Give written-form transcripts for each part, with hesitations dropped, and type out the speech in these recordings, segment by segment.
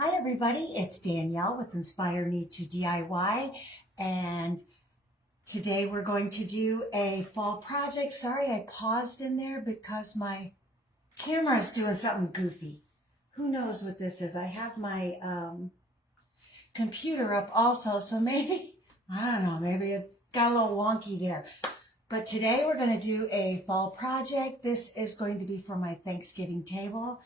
Hi everybody, it's Danielle with Inspire Me to DIY, and today we're going to do a fall project. Sorry I paused in there because my camera is doing something goofy. Who knows what this is? I have my computer up also, so maybe, I don't know, maybe it got a little wonky there. But today we're going to do a fall project. This is going to be for my Thanksgiving table.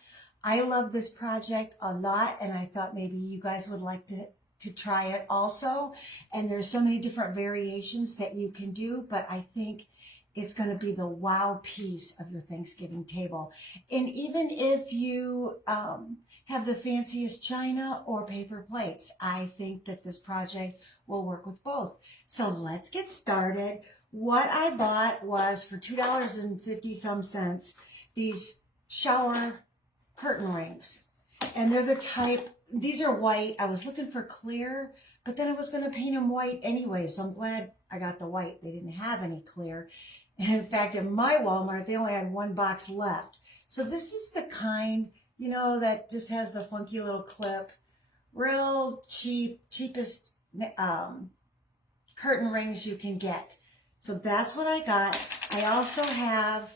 I love this project a lot, and I thought maybe you guys would like to try it also. And there's so many different variations that you can do, but I think it's going to be the wow piece of your Thanksgiving table. And even if you have the fanciest china or paper plates, I think that this project will work with both. So let's get started. What I bought was for $2.50 some cents, these shower curtain rings. And they're the type, these are white. I was looking for clear, but then I was going to paint them white anyway. So I'm glad I got the white. They didn't have any clear. And in fact, in my Walmart, they only had one box left. So this is the kind, you know, that just has the funky little clip. Real cheapest curtain rings you can get. So that's what I got. I also have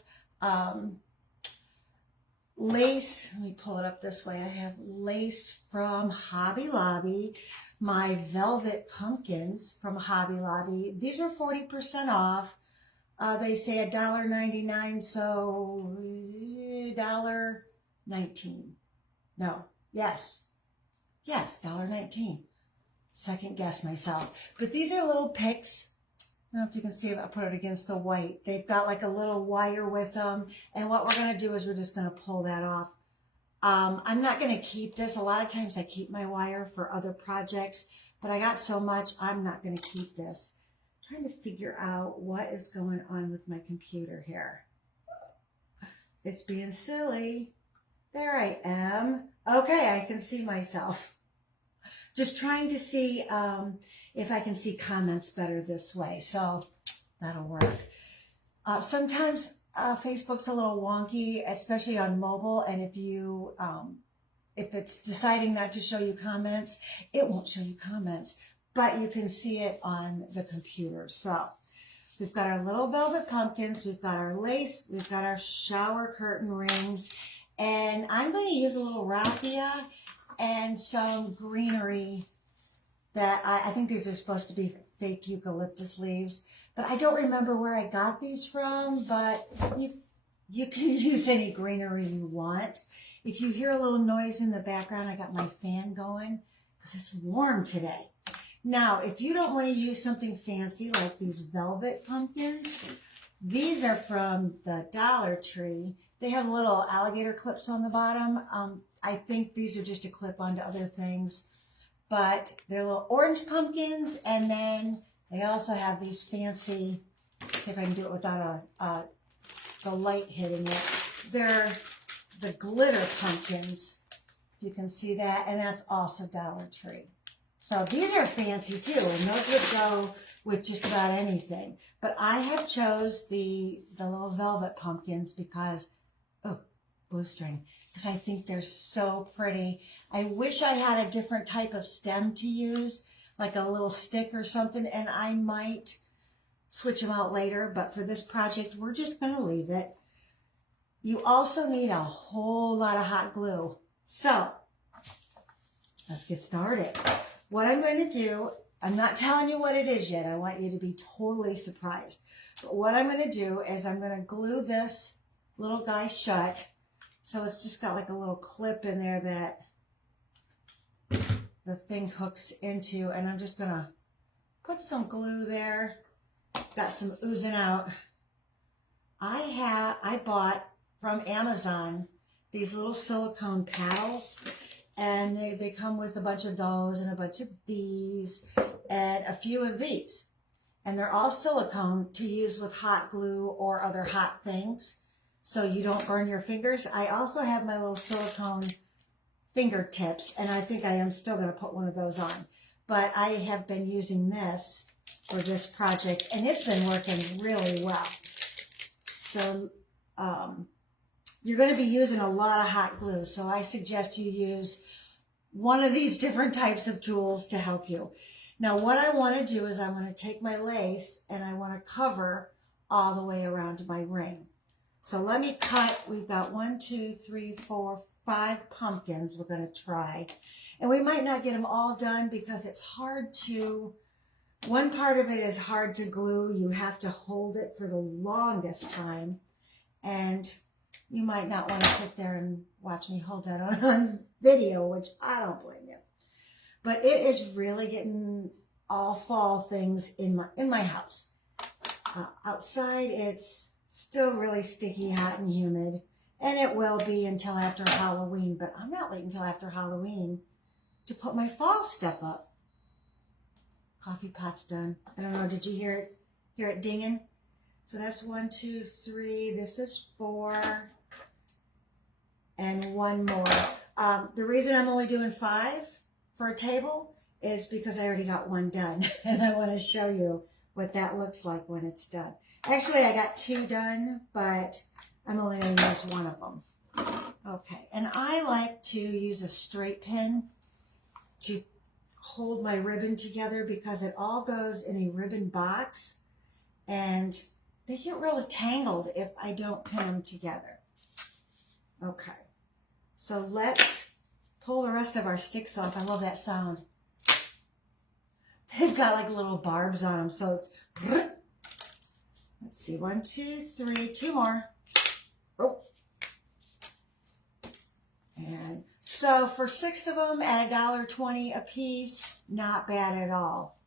lace. Let me pull it up this way. I have lace from Hobby Lobby. My velvet pumpkins from Hobby Lobby. These were 40% off. They say $1.99, so $1.19. No, yes, $1.19. Second guess myself. But these are little picks. I don't know if you can see it. I put it against the white. They've got like a little wire with them. And what we're going to do is we're just going to pull that off. I'm not going to keep this. A lot of times I keep my wire for other projects, but I got so much, I'm not going to keep this. I'm trying to figure out what is going on with my computer here. It's being silly. There I am. Okay, I can see myself. Just trying to see if I can see comments better this way. So that'll work. Sometimes Facebook's a little wonky, especially on mobile. And if it's deciding not to show you comments, it won't show you comments, but you can see it on the computer. So we've got our little velvet pumpkins. We've got our lace. We've got our shower curtain rings. And I'm going to use a little raffia and some greenery that I think these are supposed to be fake eucalyptus leaves, but I don't remember where I got these from, but you can use any greenery you want. If you hear a little noise in the background, I got my fan going because it's warm today. Now, if you don't want to use something fancy like these velvet pumpkins, these are from the Dollar Tree. They have little alligator clips on the bottom. I think these are just a clip onto other things, but they're little orange pumpkins, and then they also have these fancy, see if I can do it without the light hitting it. They're the glitter pumpkins. You can see that, and that's also Dollar Tree. So these are fancy too, and those would go with just about anything. But I have chose the little velvet pumpkins because, oh, blue string, because I think they're so pretty. I wish I had a different type of stem to use, like a little stick or something, and I might switch them out later, but for this project, we're just going to leave it. You also need a whole lot of hot glue. So let's get started. What I'm going to do, I'm not telling you what it is yet. I want you to be totally surprised. But what I'm going to do is I'm going to glue this little guy shut. So it's just got like a little clip in there that the thing hooks into. And I'm just going to put some glue there. Got some oozing out. I bought from Amazon these little silicone paddles. And they come with a bunch of those and a bunch of these and a few of these. And they're all silicone to use with hot glue or other hot things so you don't burn your fingers. I also have my little silicone fingertips, and I think I am still going to put one of those on. But I have been using this for this project, and it's been working really well. So you're going to be using a lot of hot glue, so I suggest you use one of these different types of tools to help you. Now what I want to do is I'm going to take my lace and I want to cover all the way around my ring. So let me cut. We've got 1, 2, 3, 4, 5 pumpkins we're going to try. And we might not get them all done because it's hard to, one part of it is hard to glue. You have to hold it for the longest time. And you might not want to sit there and watch me hold that on video, which I don't blame you. But it is really getting all fall things in my house. Outside, it's still really sticky, hot, and humid. And it will be until after Halloween. But I'm not waiting until after Halloween to put my fall stuff up. Coffee pot's done. I don't know, did you hear it dinging? So that's 1, 2, 3. This is 4. And 1 more. The reason I'm only doing 5 for a table is because I already got 1 done. And I want to show you what that looks like when it's done. Actually, I got 2 done, but I'm only going to use 1 of them. Okay, and I like to use a straight pin to hold my ribbon together because it all goes in a ribbon box and they get really tangled if I don't pin them together. Okay, so let's pull the rest of our sticks off. I love that sound. They've got like little barbs on them, so it's, let's see, 1, 2, 3, 2 more. Oh. And so for 6 of them at $1.20 a piece, not bad at all.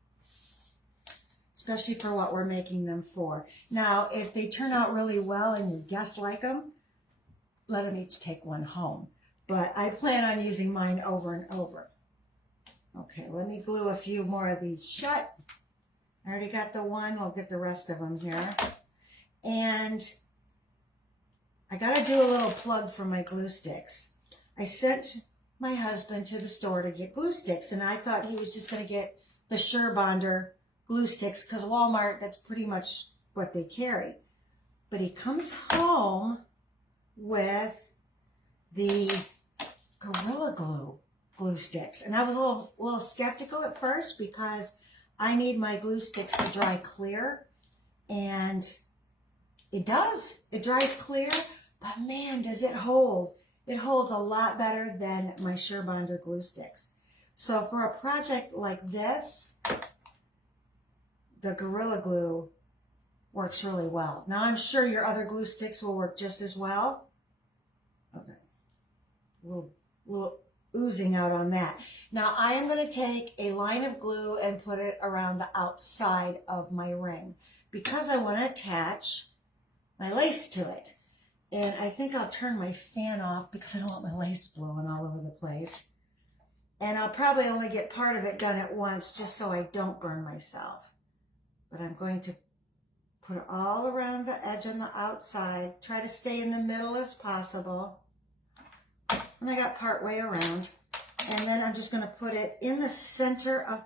Especially for what we're making them for. Now, if they turn out really well and your guests like them, let them each take 1 home. But I plan on using mine over and over. Okay, let me glue a few more of these shut. I already got the 1. We'll get the rest of them here. And I got to do a little plug for my glue sticks. I sent my husband to the store to get glue sticks, and I thought he was just going to get the Surebonder glue sticks because Walmart, that's pretty much what they carry. But he comes home with the Gorilla glue sticks. And I was a little skeptical at first because I need my glue sticks to dry clear. And it does. It dries clear, but man, does it hold. It holds a lot better than my Surebonder glue sticks. So for a project like this, the Gorilla Glue works really well. Now I'm sure your other glue sticks will work just as well. Okay, a little oozing out on that. Now I am going to take a line of glue and put it around the outside of my ring because I want to attach my lace to it. And I think I'll turn my fan off because I don't want my lace blowing all over the place. And I'll probably only get part of it done at once just so I don't burn myself. But I'm going to put it all around the edge on the outside. Try to stay in the middle as possible. And I got part way around. And then I'm just going to put it in the center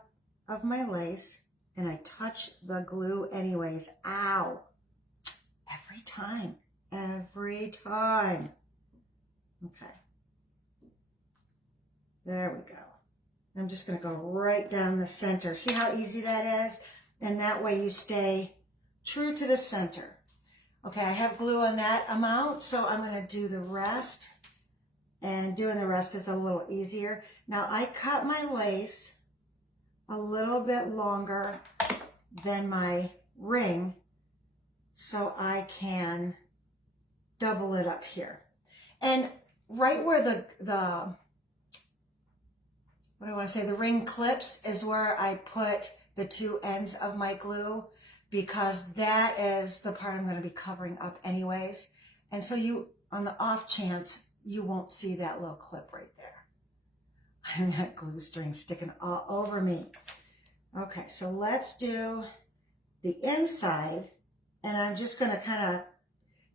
of my lace. And I touch the glue anyways. Ow. Every time. Every time. Okay. There we go. I'm just going to go right down the center. See how easy that is? And that way you stay true to the center. Okay, I have glue on that amount, so I'm going to do the rest. And doing the rest is a little easier. Now, I cut my lace a little bit longer than my ring so I can double it up here. And right where the what do I want to say, the ring clips is where I put the 2 ends of my glue because that is the part I'm going to be covering up anyways. And so you, on the off chance, you won't see that little clip right there. I've got glue string sticking all over me. Okay, so let's do the inside, and I'm just going to kind of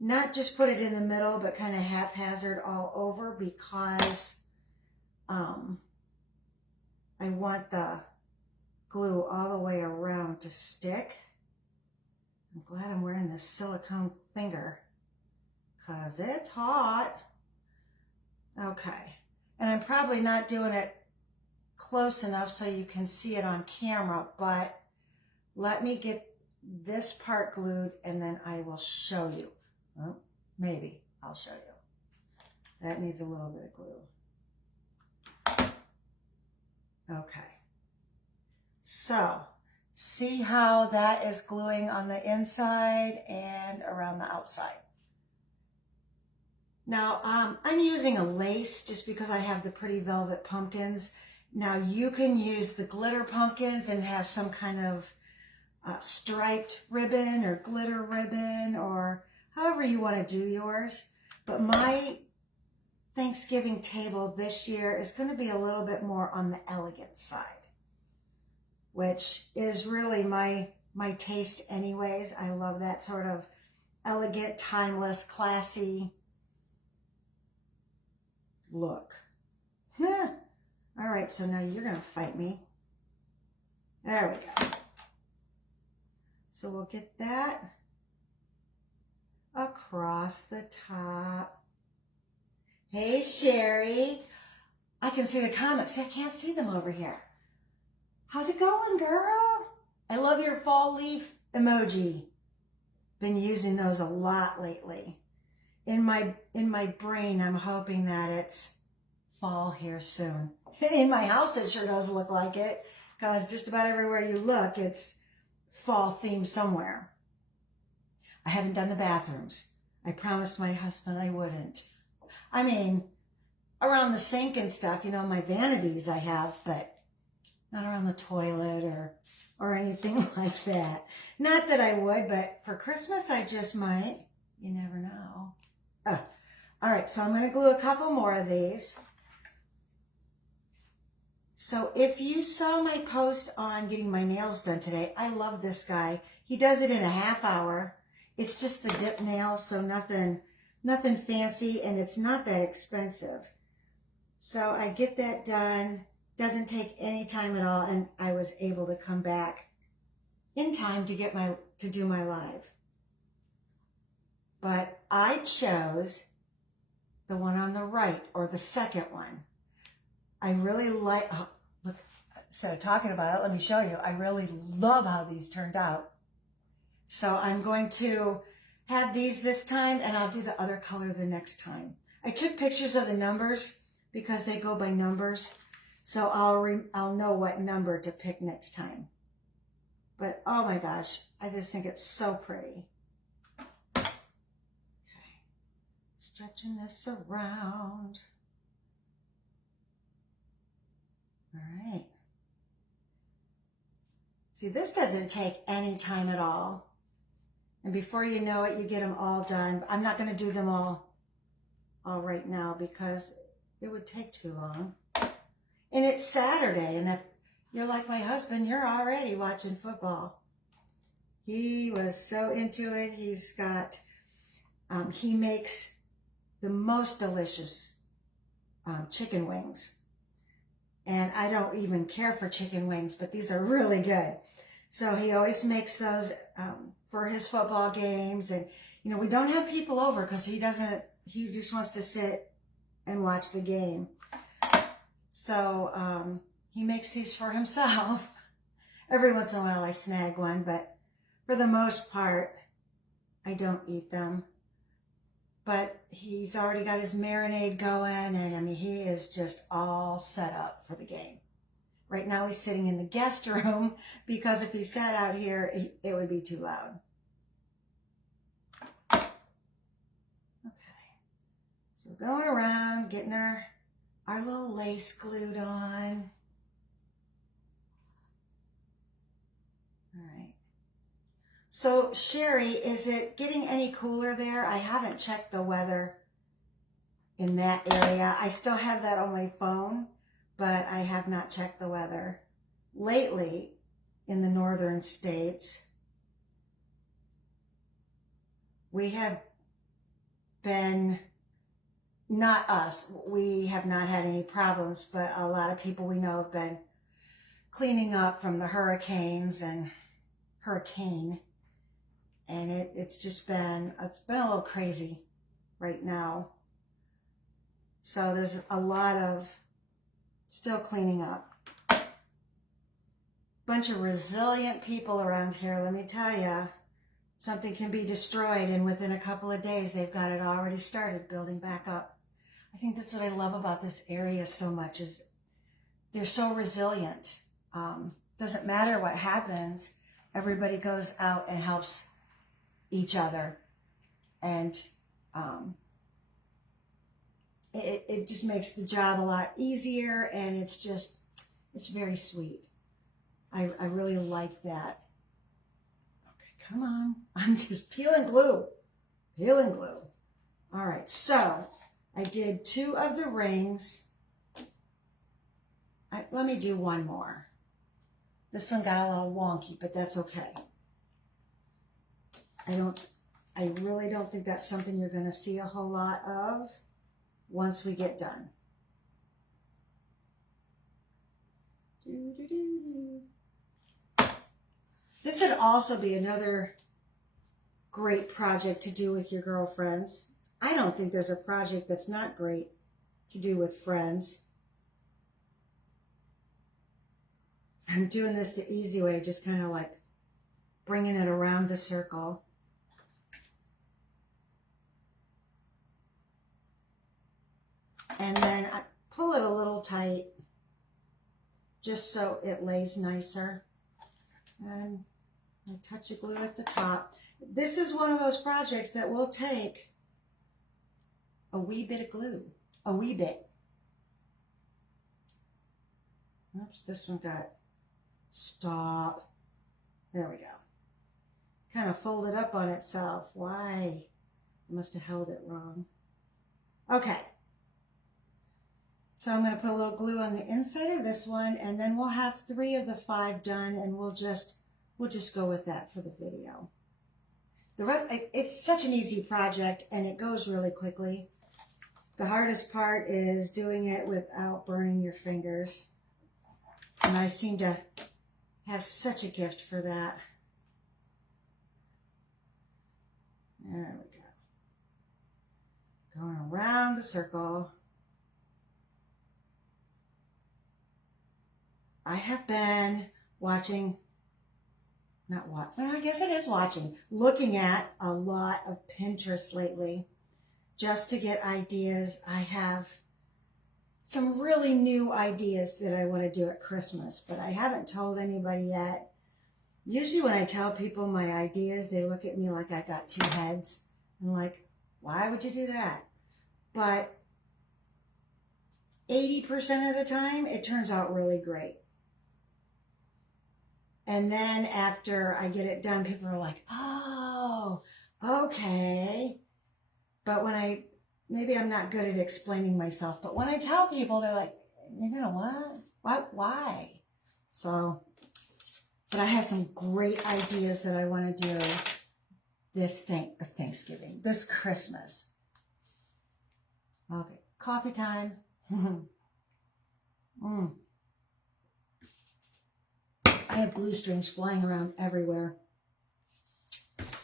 not just put it in the middle, but kind of haphazard all over because I want the glue all the way around to stick. I'm glad I'm wearing this silicone finger because it's hot. Okay, and I'm probably not doing it close enough so you can see it on camera, but let me get this part glued and then I will show you. Well, maybe I'll show you. That needs a little bit of glue. Okay. So, see how that is gluing on the inside and around the outside. Now, I'm using a lace just because I have the pretty velvet pumpkins. Now, you can use the glitter pumpkins and have some kind of striped ribbon or glitter ribbon or however you want to do yours. But my Thanksgiving table this year is going to be a little bit more on the elegant side, which is really my taste anyways. I love that sort of elegant, timeless, classy look. All right, so now you're going to fight me. There we go. So we'll get that across the top. Hey, Sherry. I can see the comments. See, I can't see them over here. How's it going, girl? I love your fall leaf emoji. Been using those a lot lately. In my brain, I'm hoping that it's fall here soon. In my house, it sure does look like it, because just about everywhere you look, it's fall themed somewhere. I haven't done the bathrooms. I promised my husband I wouldn't. I mean, around the sink and stuff, you know, my vanities I have, but not around the toilet or anything like that. Not that I would, but for Christmas, I just might. You never know. All right, so I'm going to glue a couple more of these. So if you saw my post on getting my nails done today, I love this guy. He does it in a half hour. It's just the dip nail, so nothing fancy, and it's not that expensive. So I get that done. Doesn't take any time at all, and I was able to come back in time to do my live. But I chose the one on the right, or the second one. I really like, look, instead of talking about it, let me show you. I really love how these turned out. So I'm going to have these this time, and I'll do the other color the next time. I took pictures of the numbers because they go by numbers. So I'll know what number to pick next time. But oh my gosh, I just think it's so pretty. Okay, stretching this around. All right. See, this doesn't take any time at all. And before you know it, you get them all done. I'm not going to do them all right now because it would take too long. And it's Saturday, and if you're like my husband, you're already watching football. He was so into it. He's got, he makes the most delicious chicken wings. And I don't even care for chicken wings, but these are really good. So he always makes those for his football games. And, you know, we don't have people over because he just wants to sit and watch the game. So he makes these for himself. Every once in a while I snag one, but for the most part, I don't eat them. But he's already got his marinade going, and I mean, he is just all set up for the game. Right now he's sitting in the guest room because if he sat out here, it would be too loud. Okay. So we're going around, getting our little lace glued on. All right. So, Sherry, is it getting any cooler there? I haven't checked the weather in that area. I still have that on my phone, but I have not checked the weather. Lately, in the northern states, we have been, not us, we have not had any problems, but a lot of people we know have been cleaning up from the hurricanes and hurricane. And it's been a little crazy right now. So there's a lot of Still cleaning up. Bunch of resilient people around here, let me tell you. Something can be destroyed, and within a couple of days, they've got it already started building back up. I think that's what I love about this area so much, is they're so resilient. Doesn't matter what happens, everybody goes out and helps each other. And it just makes the job a lot easier, and it's very sweet. I really like that. Okay, come on. I'm just peeling glue. Peeling glue. All right, so I did 2 of the rings. Let me do one more. This one got a little wonky, but that's okay. I really don't think that's something you're going to see a whole lot of once we get done. This would also be another great project to do with your girlfriends. I don't think there's a project that's not great to do with friends. I'm doing this the easy way, just kind of like bringing it around the circle. And then I pull it a little tight just so it lays nicer. And I touch of glue at the top. This is one of those projects that will take a wee bit of glue. A wee bit. Oops, this one got... Stop. There we go. Kind of folded up on itself. Why? I must have held it wrong. Okay. So I'm going to put a little glue on the inside of this one, and then we'll have 3 of the 5 done, and we'll just go with that for the video. The rest, it's such an easy project, and it goes really quickly. The hardest part is doing it without burning your fingers. And I seem to have such a gift for that. There we go. Going around the circle. I have been watching, well, I guess it is watching, looking at a lot of Pinterest lately just to get ideas. I have some really new ideas that I want to do at Christmas, but I haven't told anybody yet. Usually when I tell people my ideas, they look at me like I got 2 heads. I'm like, why would you do that? But 80% of the time, it turns out really great. And then after I get it done, people are like, oh, okay. But when maybe I'm not good at explaining myself, but when I tell people, they're like, you're gonna what? Why? So, but I have some great ideas that I want to do this Thanksgiving, this Christmas. Okay, coffee time. I have glue strings flying around everywhere.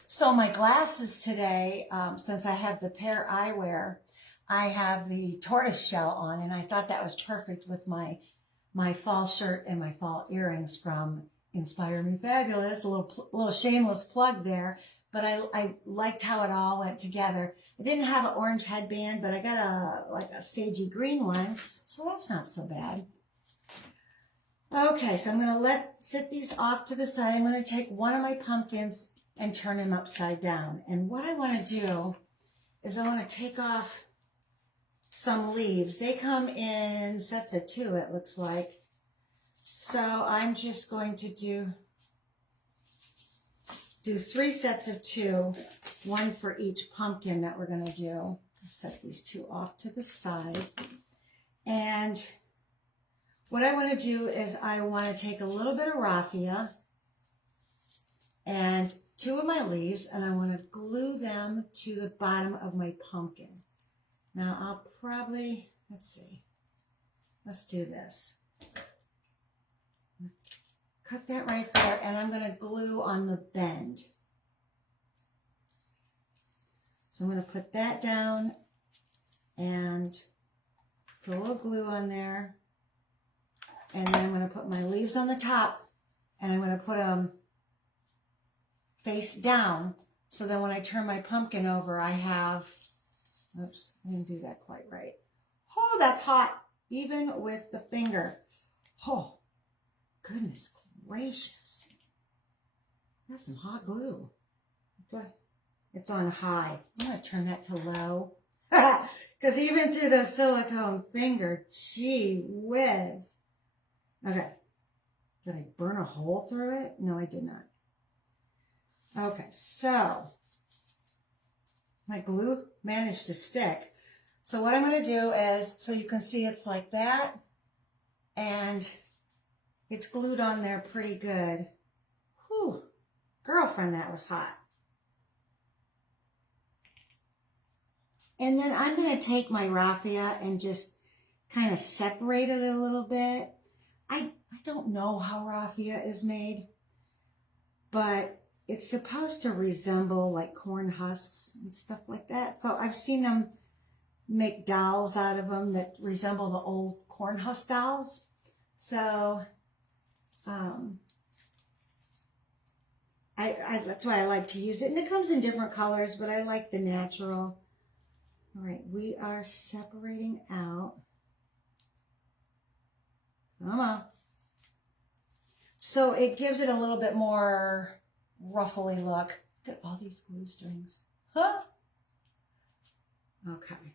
So my glasses today, since I have the pair I wear, I have the tortoise shell on, and I thought that was perfect with my fall shirt and my fall earrings from Inspire Me Fabulous. A little shameless plug there, but I liked how it all went together. I didn't have an orange headband, but I got a sagey green one, so that's not so bad. Okay, so I'm going to sit these off to the side. I'm going to take one of my pumpkins and turn him upside down. And what I want to do is I want to take off some leaves. They come in sets of 2, it looks like. So I'm just going to do 3 sets of 2, 1 for each pumpkin that we're going to do. Set these 2 off to the side. And what I want to do is I want to take a little bit of raffia and 2 of my leaves, and I want to glue them to the bottom of my pumpkin. Now I'll probably, let's do this. Cut that right there, and I'm going to glue on the bend. So I'm going to put that down and put a little glue on there. And then I'm going to put my leaves on the top, and I'm going to put them face down. So then when I turn my pumpkin over, I have, oops, I didn't do that quite right. Oh, that's hot, even with the finger. Oh, goodness gracious. That's some hot glue. It's on high. I'm going to turn that to low. Because even through the silicone finger, gee whiz. Okay. Did I burn a hole through it? No, I did not. Okay, so my glue managed to stick. So what I'm going to do is, so you can see it's like that, and it's glued on there pretty good. Whew, girlfriend, that was hot. And then I'm going to take my raffia and just kind of separate it a little bit. I don't know how raffia is made, but it's supposed to resemble like corn husks and stuff like that. So I've seen them make dolls out of them that resemble the old corn husk dolls. So that's why I like to use it. And it comes in different colors, but I like the natural. All right, we are separating out. Come on. So it gives it a little bit more ruffly look. Look at all these glue strings. Huh? Okay.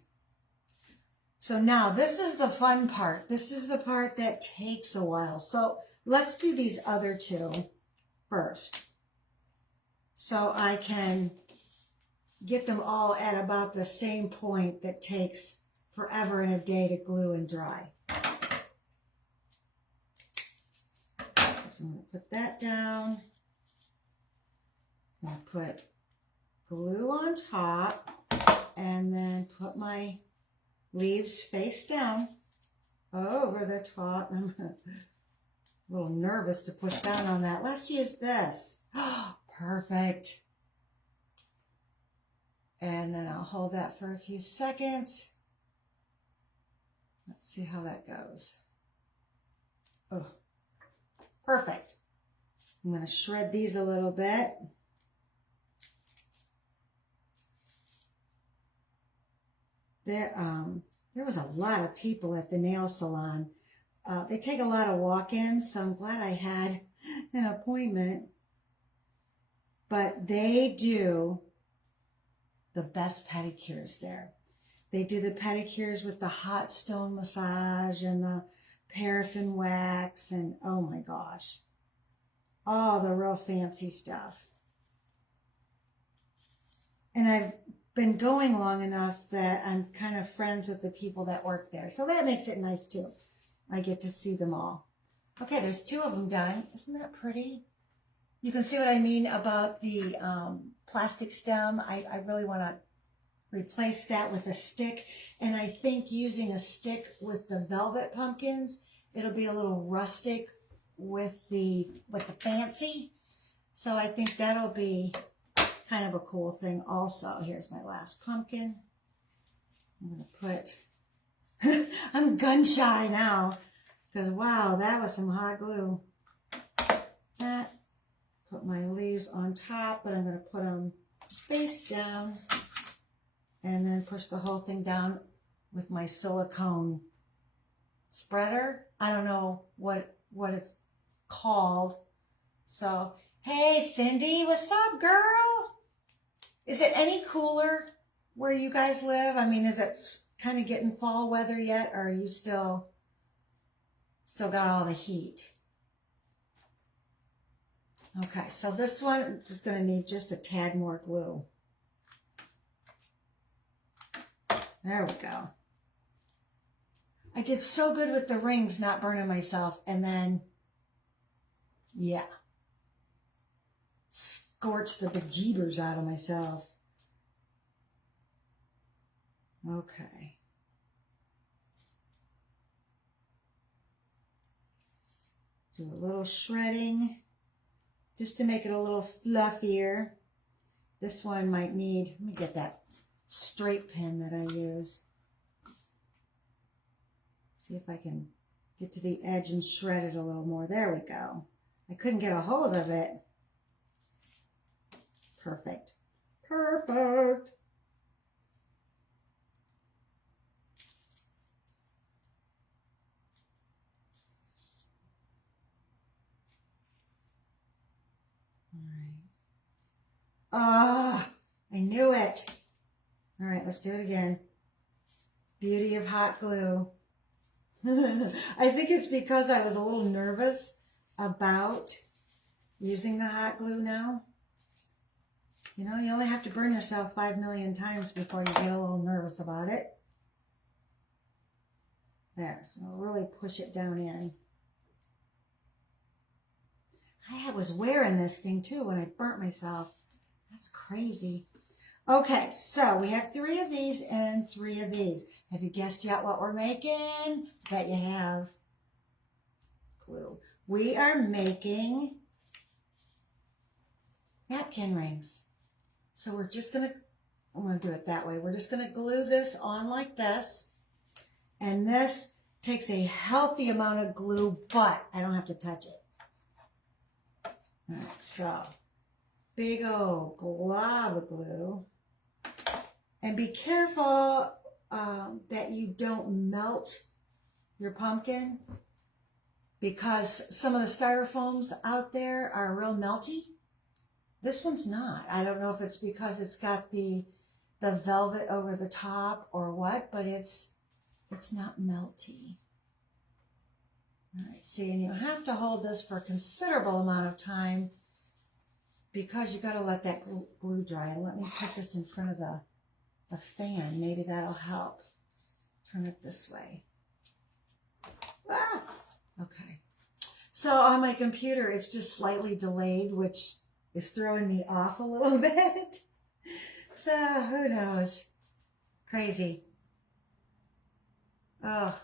So now this is the fun part. This is the part that takes a while. So let's do these other two first, so I can get them all at about the same point that takes forever and a day to glue and dry. So I'm going to put that down. I'm going to put glue on top and then put my leaves face down over the top. I'm a little nervous to push down on that. Let's use this. Perfect. And then I'll hold that for a few seconds. Let's see how that goes. Oh, perfect. I'm going to shred these a little bit. There was a lot of people at the nail salon. They take a lot of walk-ins, so I'm glad I had an appointment. But they do the best pedicures there. They do the pedicures with the hot stone massage and the paraffin wax and oh my gosh, all the real fancy stuff. And I've been going long enough that I'm kind of friends with the people that work there. So that makes it nice too. I get to see them all. Okay, there's two of them done. Isn't that pretty? You can see what I mean about the plastic stem. I really want to replace that with a stick. And I think using a stick with the velvet pumpkins, it'll be a little rustic with the fancy. So I think that'll be kind of a cool thing also. Here's my last pumpkin. I'm going to put, I'm gun shy now because wow, that was some hot glue. That. Put my leaves on top, but I'm going to put them face down and then push the whole thing down with my silicone spreader. I don't know what it's called. So, hey, Cindy, what's up, girl? Is it any cooler where you guys live? I mean, is it kind of getting fall weather yet, or are you still got all the heat? Okay, so this one, I'm just going to need just a tad more glue. There we go. I did so good with the rings, not burning myself, and then, yeah, scorched the bejeebers out of myself. Okay. Do a little shredding. Just to make it a little fluffier. This one might need, let me get that straight pin that I use. See if I can get to the edge and shred it a little more. There we go. I couldn't get a hold of it. Perfect. Perfect. All right. Ah, I knew it. All right, let's do it again. Beauty of hot glue. I think it's because I was a little nervous about using the hot glue now. You know, you only have to burn yourself 5 million times before you get a little nervous about it. There, so really push it down in. I was wearing this thing too when I burnt myself. That's crazy. Okay, so we have 3 of these and 3 of these. Have you guessed yet what we're making? Bet you have. Glue. We are making napkin rings. So we're just going to, I'm going to do it that way. We're just going to glue this on like this. And this takes a healthy amount of glue, but I don't have to touch it. All right, so big old glob of glue. And be careful that you don't melt your pumpkin, because some of the styrofoams out there are real melty. This one's not. I don't know if it's because it's got the velvet over the top or what, but it's not melty. All right, see, and you have to hold this for a considerable amount of time because you got to let that glue dry. And let me put this in front of the fan. Maybe that'll help. Turn it this way. Ah! Okay. So on my computer, it's just slightly delayed, which is throwing me off a little bit. So who knows? Crazy. Oh,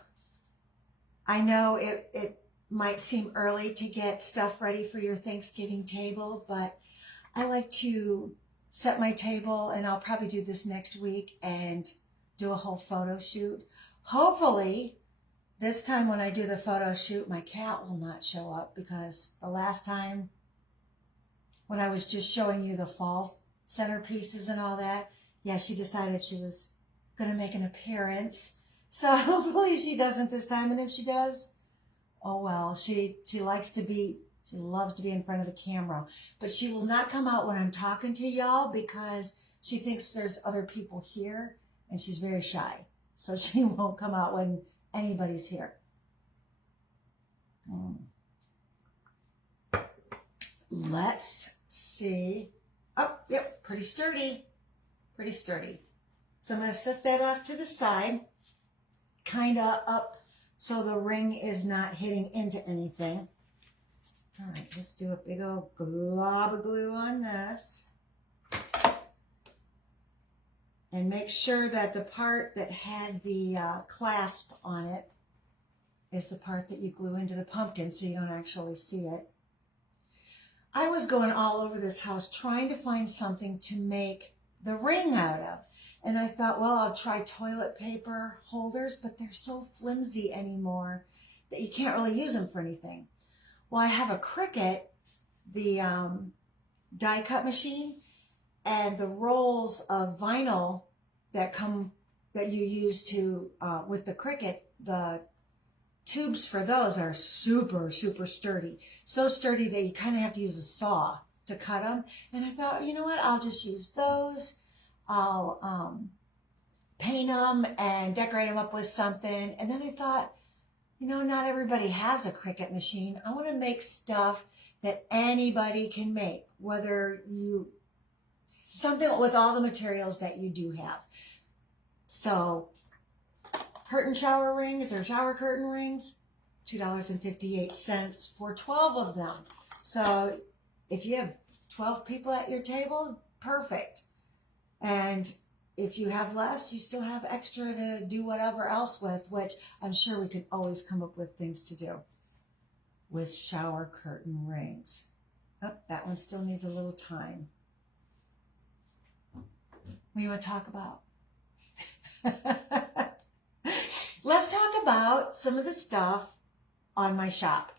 I know it might seem early to get stuff ready for your Thanksgiving table, but I like to set my table, and I'll probably do this next week and do a whole photo shoot. Hopefully, this time when I do the photo shoot, my cat will not show up, because the last time when I was just showing you the fall centerpieces and all that, yeah, she decided she was going to make an appearance. So hopefully she doesn't this time, and if she does, oh well. She loves to be in front of the camera, but she will not come out when I'm talking to y'all because she thinks there's other people here, and she's very shy. So she won't come out when anybody's here. Let's see. Oh, yep, pretty sturdy. Pretty sturdy. So I'm going to set that off to the side, kind of up so the ring is not hitting into anything. All right, let's do a big old glob of glue on this. And make sure that the part that had the clasp on it is the part that you glue into the pumpkin so you don't actually see it. I was going all over this house trying to find something to make the ring out of. And I thought, well, I'll try toilet paper holders, but they're so flimsy anymore that you can't really use them for anything. Well, I have a Cricut, the die cut machine, and the rolls of vinyl that you use to with the Cricut, the tubes for those are super, super sturdy. So sturdy that you kind of have to use a saw to cut them. And I thought, you know what, I'll just use those. I'll paint them and decorate them up with something. And then I thought, you know, not everybody has a Cricut machine. I want to make stuff that anybody can make, something with all the materials that you do have. So curtain shower rings or shower curtain rings, $2.58 for 12 of them. So if you have 12 people at your table, perfect. And if you have less, you still have extra to do whatever else with, which I'm sure we could always come up with things to do with shower curtain rings. Oh, that one still needs a little time. What do you want to talk about? Let's talk about some of the stuff on my shop.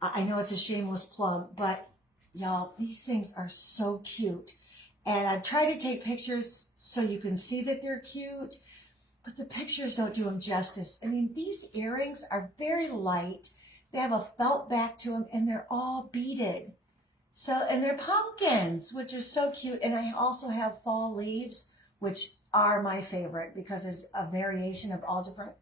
I know it's a shameless plug, but y'all, these things are so cute. And I've tried to take pictures so you can see that they're cute, but the pictures don't do them justice. I mean, these earrings are very light. They have a felt back to them, and they're all beaded. So, and they're pumpkins, which are so cute. And I also have fall leaves, which are my favorite because there's a variation of all different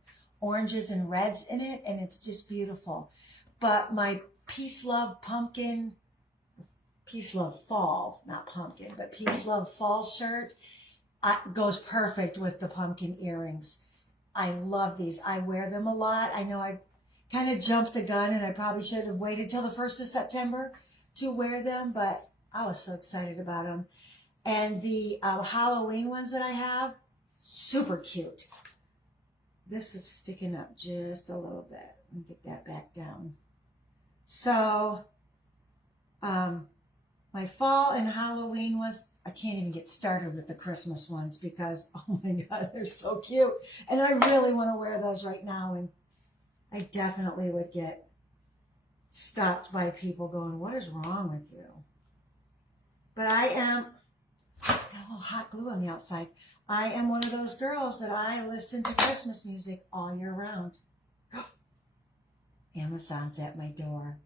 oranges and reds in it, and it's just beautiful. But my Peace Love pumpkin, Peace Love fall, not pumpkin, but Peace Love fall shirt goes perfect with the pumpkin earrings. I love these. I wear them a lot. I know I kind of jumped the gun, and I probably should have waited till the 1st of September to wear them, but I was so excited about them. And the Halloween ones that I have, super cute. This is sticking up just a little bit. Let me get that back down. So, my fall and Halloween ones, I can't even get started with the Christmas ones because, oh my God, they're so cute. And I really want to wear those right now. And I definitely would get stopped by people going, what is wrong with you? But I am, got a little hot glue on the outside. I am one of those girls that I listen to Christmas music all year round. Amazon's at my door.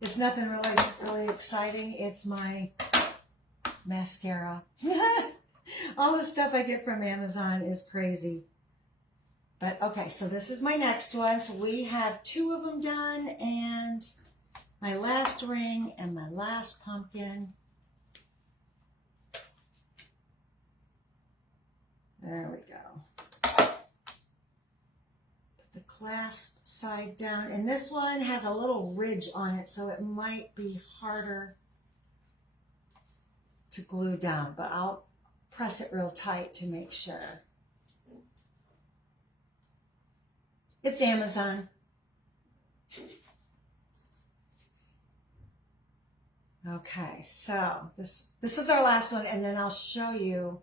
It's nothing really exciting. It's my mascara. All the stuff I get from Amazon is crazy. But okay, so this is my next one. So we have 2 of them done, and my last ring and my last pumpkin. There we go. Put the clasp side down, and this one has a little ridge on it, so it might be harder to glue down, but I'll press it real tight to make sure. It's Amazon. Okay, so this is our last one, and then I'll show you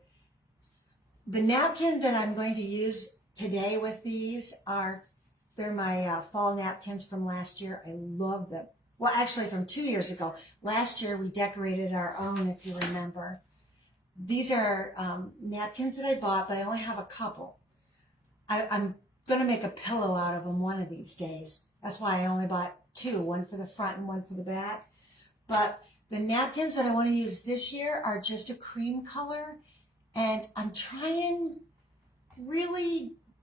the napkin that I'm going to use today with these they're my fall napkins from last year. I love them. Well, actually from 2 years ago. Last year we decorated our own, if you remember. These are napkins that I bought, but I only have a couple. I'm going to make a pillow out of them one of these days. That's why I only bought 2, one for the front and one for the back. But the napkins that I want to use this year are just a cream color. And I'm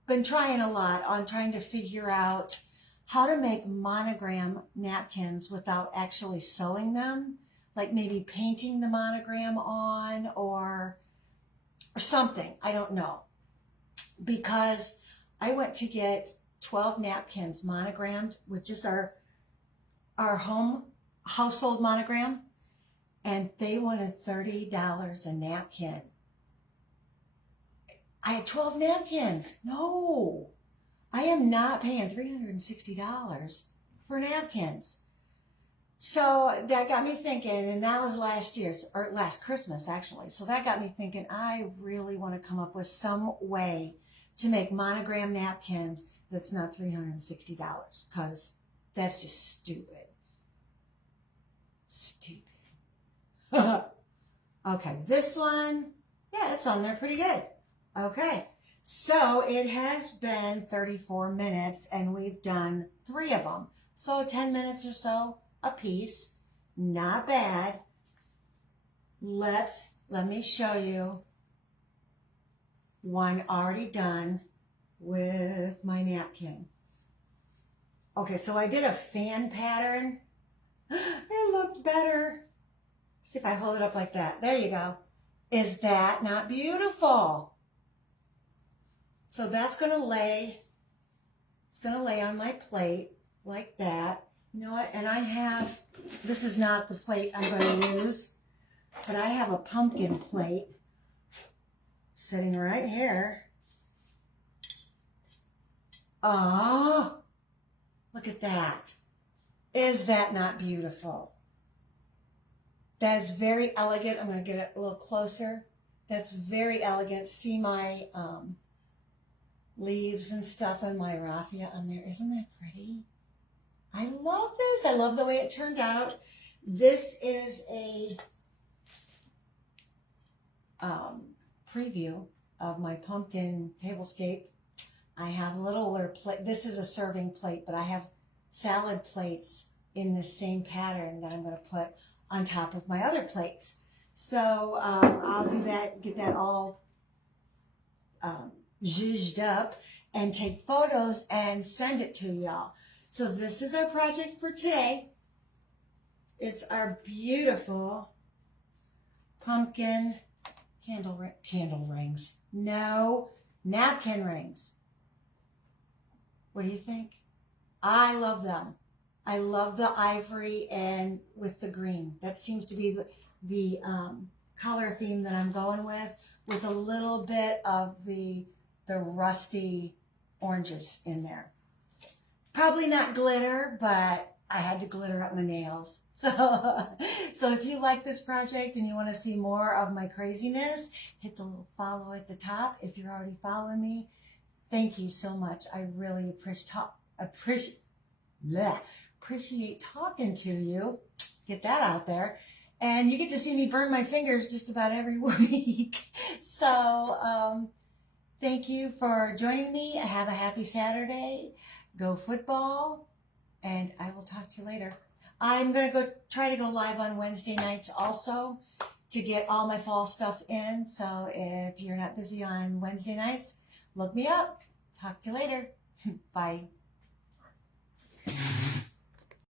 been trying a lot on trying to figure out how to make monogram napkins without actually sewing them. Like maybe painting the monogram on or something. I don't know. Because I went to get 12 napkins monogrammed with just our household monogram, and they wanted $30 a napkin. I had 12 napkins. No, I am not paying $360 for napkins. So that got me thinking, and that was last Christmas actually. So that got me thinking, I really want to come up with some way to make monogram napkins that's not $360, because that's just stupid. Stupid. Okay, this one, yeah, it's on there pretty good. Okay, so it has been 34 minutes and we've done 3 of them. So 10 minutes or so a piece, not bad. Let me show you one already done with my napkin. Okay, so I did a fan pattern. It looked better. See if I hold it up like that. There you go. Is that not beautiful? So that's going to lay, it's going to lay on my plate like that. You know what? And I have, this is not the plate I'm going to use, but I have a pumpkin plate sitting right here. Oh, look at that. Is that not beautiful? That is very elegant. I'm going to get it a little closer. That's very elegant. See my leaves and stuff and my raffia on there. Isn't that pretty? I love this. I love the way it turned out. This is a preview of my pumpkin tablescape. I have littler plate. This is a serving plate, but I have salad plates in the same pattern that I'm going to put on top of my other plates. So I'll do that, get that all zhuzhed up and take photos and send it to y'all. So this is our project for today. It's our beautiful pumpkin candle rings. No, napkin rings. What do you think? I love them. I love the ivory and with the green. That seems to be the color theme that I'm going with a little bit of the rusty oranges in there. Probably not glitter, but I had to glitter up my nails. So if you like this project and you want to see more of my craziness, hit the little follow at the top. If you're already following me, thank you so much. I really appreciate talking to you. Get that out there. And you get to see me burn my fingers just about every week. So thank you for joining me. Have a happy Saturday. Go football. And I will talk to you later. I'm going to try to go live on Wednesday nights also to get all my fall stuff in. So if you're not busy on Wednesday nights, look me up. Talk to you later. Bye.